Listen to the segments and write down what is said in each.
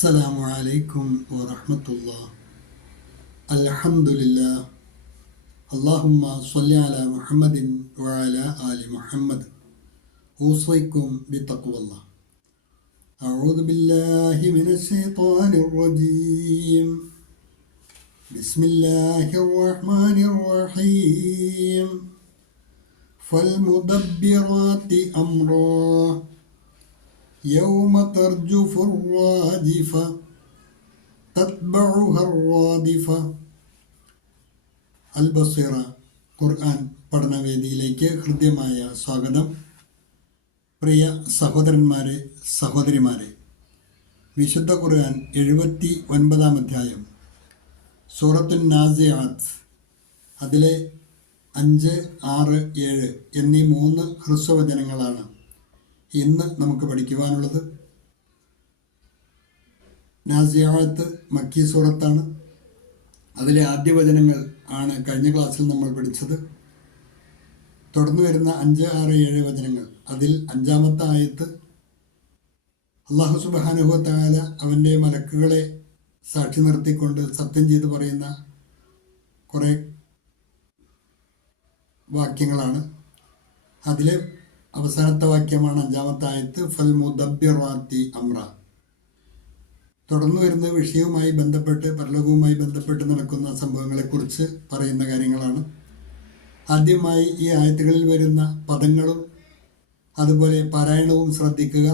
അസ്സലാമു അലൈക്കും വറഹ്മത്തുള്ളാഹി. അൽഹംദുലില്ലാഹ്. അല്ലാഹുമ്മ സ്വല്ലി അലാ മുഹമ്മദിൻ വഅലാ ആലി മുഹമ്മദ്. ഊസൈക്കും ബിത്തഖ്വല്ലാഹ്. അഊദു ബില്ലാഹി മിനശ് ശൈത്വാനിർ റജീം. ബിസ്മില്ലാഹിർ റഹ്മാനിർ റഹീം. ഫൽമുദബ്ബിറാത്തി അംറാ يوم ترجف الراجفة تتبعها الرادفة. അൽ ബസീറ ഖുർആൻ പഠനവേദിയിലേക്ക് ഹൃദ്യമായ സ്വാഗതം. പ്രിയ സഹോദരന്മാരെ, സഹോദരിമാരെ, വിശുദ്ധ ഖുർആൻ 79-ാം അധ്യായം സൂറത്തുൻ നാസിആത്ത്, അതിലെ 5, 6, 7 എന്നീ 3 ഹ്രസ്വവചനങ്ങളാണ് ഇന്ന് നമുക്ക് പഠിക്കുവാനുള്ളത്. നാസിആത്ത് മക്കി സൂറത്താണ്. അതിലെ ആദ്യ വചനങ്ങൾ ആണ് കഴിഞ്ഞ ക്ലാസ്സിൽ നമ്മൾ പഠിച്ചത്. തുടർന്ന് വരുന്ന 5, 6, 7 വചനങ്ങൾ, അതിൽ 5-ാമത്തെ ആയത്ത് അല്ലാഹു സുബ്ഹാനഹു വ തആല അവൻ്റെ മലക്കുകളെ സാക്ഷി നിർത്തിക്കൊണ്ട് സത്യം ചെയ്ത് പറയുന്ന കുറേ വാക്യങ്ങളാണ്. അതിലെ അവസാനത്തെ വാക്യമാണ് 5-ാമത്തെ ആയത്ത്, ഫൽ മുദബ്ബിറാത്തി അംറ. തുടർന്ന് വരുന്ന വിഷയവുമായി ബന്ധപ്പെട്ട്, പരലോകവുമായി ബന്ധപ്പെട്ട് നടക്കുന്ന സംഭവങ്ങളെക്കുറിച്ച് പറയുന്ന കാര്യങ്ങളാണ്. ആദ്യമായി ഈ ആയത്തുകളിൽ വരുന്ന പദങ്ങളും അതുപോലെ പാരായണവും ശ്രദ്ധിക്കുക.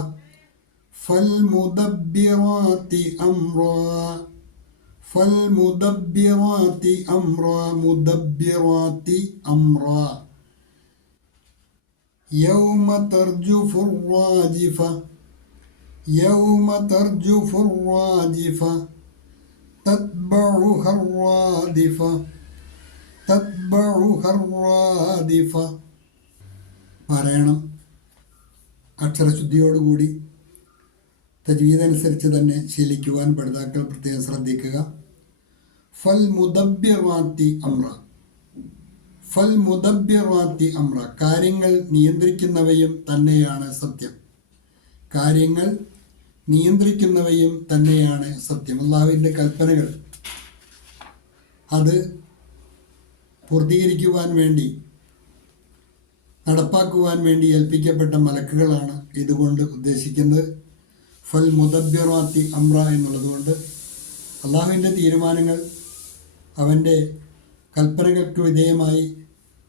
ഫൽ മുദബ്ബിറാത്തി അംറ, ഫൽ മുദബ്ബിറാത്തി അംറ, മുദബ്ബിറാത്തി അംറ. يوم ترجف الراجفة يوم ترجف الراجفة تتبعها الرادفة تتبعها الرادفة. പാരായണം അക്ഷരശുദ്ധിയോടുകൂടി തജ്വീദ് അനുസരിച്ച് തന്നെ ശീലിക്കുവാൻ പഠിതാക്കൾ പ്രത്യേകം ശ്രദ്ധിക്കുക. ഫൽ മുദബ്ബിറാത്തി അംറ, ഫൽ മുദബ്ബിറാത്തി അംറ. കാര്യങ്ങൾ നിയന്ത്രിക്കുന്നവയും തന്നെയാണ് സത്യം. കാര്യങ്ങൾ നിയന്ത്രിക്കുന്നവയും തന്നെയാണ് സത്യം. അല്ലാഹുവിൻ്റെ കൽപ്പനകൾ അത് പൂർത്തീകരിക്കുവാൻ വേണ്ടി, നടപ്പാക്കുവാൻ വേണ്ടി ഏൽപ്പിക്കപ്പെട്ട മലക്കുകളാണ് ഇതുകൊണ്ട് ഉദ്ദേശിക്കുന്നത്. ഫൽ മുദബ്ബിറാത്തി അംറ എന്നുള്ളതുകൊണ്ട് അല്ലാഹുവിൻ്റെ തീരുമാനങ്ങൾ അവൻ്റെ കൽപ്പനകൾക്ക് വിധേയമായി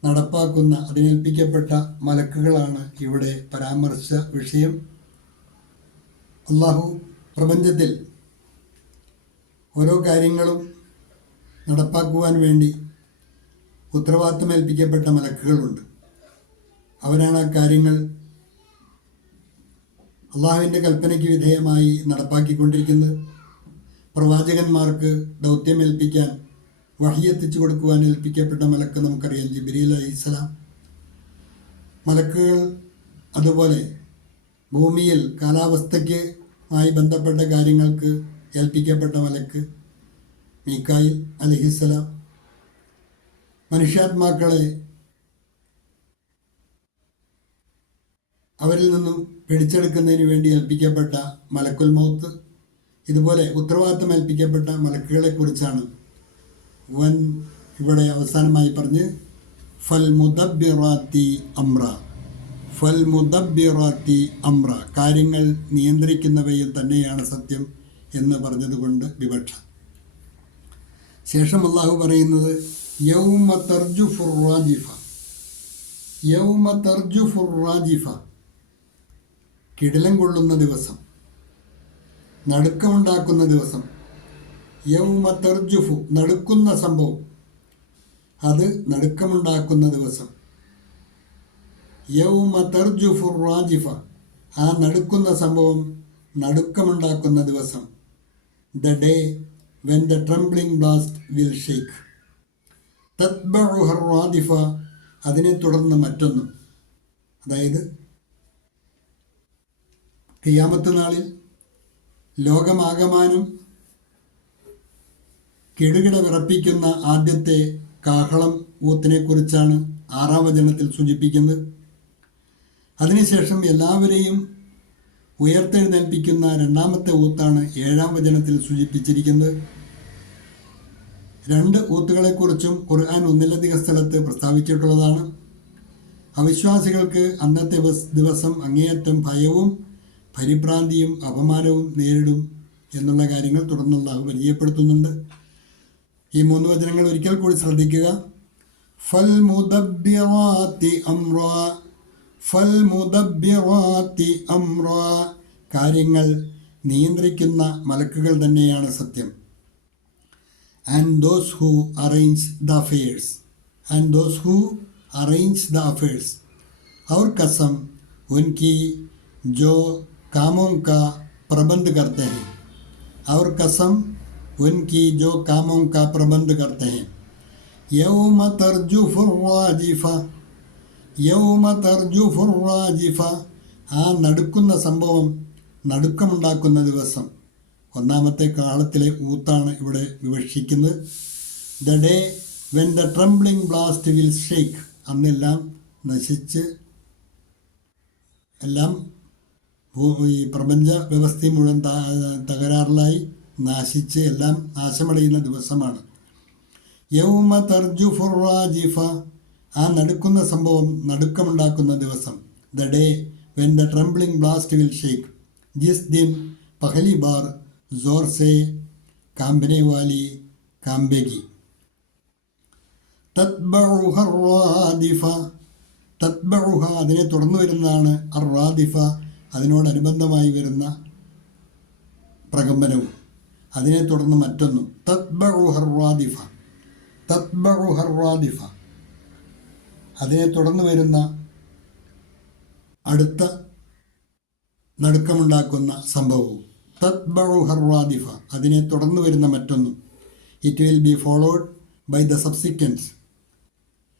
നടപ്പാക്കുന്ന, അതിനേൽപ്പിക്കപ്പെട്ട മലക്കുകളാണ് ഇവിടെ പരാമർശിച്ച വിഷയം. അല്ലാഹു പ്രപഞ്ചത്തിൽ ഓരോ കാര്യങ്ങളും നടപ്പാക്കുവാൻ വേണ്ടി ഉത്തരവാദിത്തമേൽപ്പിക്കപ്പെട്ട മലക്കുകളുണ്ട്. അവരാണ് ആ കാര്യങ്ങൾ അല്ലാഹുവിൻ്റെ കൽപ്പനയ്ക്ക് വിധേയമായി നടപ്പാക്കിക്കൊണ്ടിരിക്കുന്നത്. പ്രവാചകന്മാർക്ക് ദൗത്യമേൽപ്പിക്കാൻ, വഹി എത്തിച്ചു കൊടുക്കുവാൻ ഏൽപ്പിക്കപ്പെട്ട മലക്ക് നമുക്കറിയാം, ജിബ്രീൽ അലൈഹിസ്സലാം. മലക്കുകൾ അതുപോലെ ഭൂമിയിൽ കാലാവസ്ഥയ്ക്കുമായി ബന്ധപ്പെട്ട കാര്യങ്ങൾക്ക് ഏൽപ്പിക്കപ്പെട്ട മലക്ക് മീകായിൽ അലൈഹിസ്സലാം. മനുഷ്യാത്മാക്കളെ അവരിൽ നിന്നും പിടിച്ചെടുക്കുന്നതിന് വേണ്ടി ഏൽപ്പിക്കപ്പെട്ട മലക്കുൽ മൗത്ത്. ഇതുപോലെ ഉത്തരവാദിത്തം ഏൽപ്പിക്കപ്പെട്ട മലക്കുകളെക്കുറിച്ചാണ് വൻ ഇവിടെ അവസാനമായി പറഞ്ഞ് ഫൽ മുദബ്ബിറാത്തി അംറ, ഫൽ മുദബ്ബിറാത്തി അംറ. കാര്യങ്ങൾ നിയന്ത്രിക്കുന്നവയും തന്നെയാണ് സത്യം എന്ന് പറഞ്ഞതുകൊണ്ട് വിവക്ഷ. ശേഷം അല്ലാഹു പറയുന്നത് യൗമ തർജുഫുർ റാജിഫ, യൗമ തർജുഫുർ റാജിഫ. കിടിലം കൊള്ളുന്ന ദിവസം, നടുക്കമുണ്ടാക്കുന്ന ദിവസം. യൗമ തർജുഫു, നടുക്കുന്ന സംഭവം, അത് നടുക്കമുണ്ടാക്കുന്ന ദിവസം. യൗമ തർജുഫു റാജിഫ, ആ നടുക്കുന്ന സംഭവം നടുക്കമുണ്ടാക്കുന്ന ദിവസം. The day when the trembling blast will shake. തത്ബഉഹ റാദിഫ, അതിനെ തുടർന്ന് മറ്റൊന്നും. അതായത് ഖിയാമത്ത് നാളിൽ ലോകമാകമാനം കിടുകിട വിറപ്പിക്കുന്ന ആദ്യത്തെ കാഹളം ഊത്തിനെ കുറിച്ചാണ് 6-ാം വചനത്തിൽ സൂചിപ്പിക്കുന്നത്. അതിനുശേഷം എല്ലാവരെയും ഉയർത്തെഴുന്നേൽപ്പിക്കുന്ന രണ്ടാമത്തെ ഊത്താണ് 7-ാം വചനത്തിൽ സൂചിപ്പിച്ചിരിക്കുന്നത്. 2 ഊത്തുകളെക്കുറിച്ചും ഖുർആൻ ഒന്നിലധികം സ്ഥലത്ത് പ്രസ്താവിച്ചിട്ടുള്ളതാണ്. അവിശ്വാസികൾക്ക് അന്നത്തെ ദിവസം അങ്ങേയറ്റം ഭയവും പരിഭ്രാന്തിയും അപമാനവും നേരിടും എന്നുള്ള കാര്യങ്ങൾ തുടർന്ന് അല്ലാഹു പരിചയപ്പെടുത്തുന്നുണ്ട്. ഈ 3 വചനങ്ങൾ ഒരിക്കൽ കൂടി ശ്രദ്ധിക്കുക. ഫൽ മുദബ്ബിറാത്തി അംറാ, ഫൽ മുദബ്ബിറാത്തി അംറാ. കാര്യങ്ങൾ നിയന്ത്രിക്കുന്ന മലക്കുകൾ തന്നെയാണ് സത്യം. And those who arrange the affairs, and those who arrange the affairs और कसम उनकी जो कामों का प्रबंध करते हैं, और कसम उनकी जो कामों का प्रबंध करते हैं. यौम तर्जुफुर राजिफ, यौम तर्जुफुर राजिफ. ആ നടുക്കുന്ന സംഭവം, നടുക്കമുണ്ടാക്കുന്ന ദിവസം. ഒന്നാമത്തെ കാലത്തിലെ ഊത്താണ് ഇവിടെ വിവക്ഷിക്കുന്നത്. The day when the trembling blast will shake. അന്നെല്ലാം നശിച്ച് എല്ലാം ഈ പ്രപഞ്ച വ്യവസ്ഥ മുഴുവൻ തകരാറിലായി നാശിച്ച് എല്ലാം നാശമടയുന്ന ദിവസമാണ്. യൗമ തർജുഫുർ റാജിഫ. ആ നടുക്കുന്ന സംഭവം, നടുക്കമുണ്ടാക്കുന്ന ദിവസം. The day when the trembling blast will shake. ജിസ് ദിൻ പഹലി ബാർ ജോർ സെ കാംബനെ വാലി കാംബേഗി. തത്ബഉഹ റാദിഫ. തത്ബഉഹ അതിനെ തുടർന്ന് വരുന്നതാണ് അറാദിഫ, അതിനോടനുബന്ധമായി വരുന്ന പ്രകമ്പനവും. അതിനെ തുടർന്ന് മറ്റൊന്നും. തത്ബഉഹ റാദിഫ, തത്ബഉഹ റാദിഫ. അതിനെ തുടർന്ന് വരുന്ന അടുത്ത നടുക്കമുണ്ടാക്കുന്ന സംഭവവും. തത്ബഉഹ റാദിഫ, അതിനെ തുടർന്ന് വരുന്ന മറ്റൊന്നും. It will be followed by the subsequence,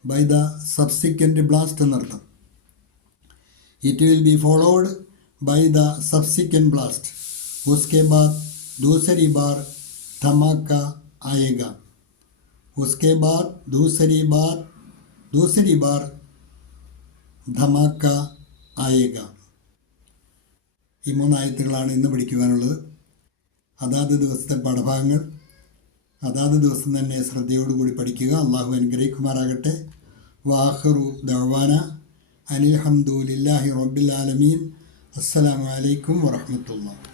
by the subsequent blast എന്നർത്ഥം. It will be followed by the subsequent blast. उसके बाद दूसरी बार धमाका आएगा. उसके बाद दूसरी बार धमाका आएगा. ഈ 3 ആയത്തുകളാണ് ഇന്ന് പഠിക്കുവാനുള്ളത്. അതാത് ദിവസത്തെ പാഠഭാഗങ്ങൾ അതാത് ദിവസം തന്നെ ശ്രദ്ധയോടുകൂടി പഠിക്കുക. അള്ളാഹു അനുഗ്രഹിക്കുമാറാകട്ടെ. വാഖിറു ദഅ്വാന അനിൽ ഹംദുലില്ലാഹി റബ്ബിൽ ആലമീൻ. അസ്സലാമു അലൈക്കും വറഹ്മത്തുള്ളാഹി.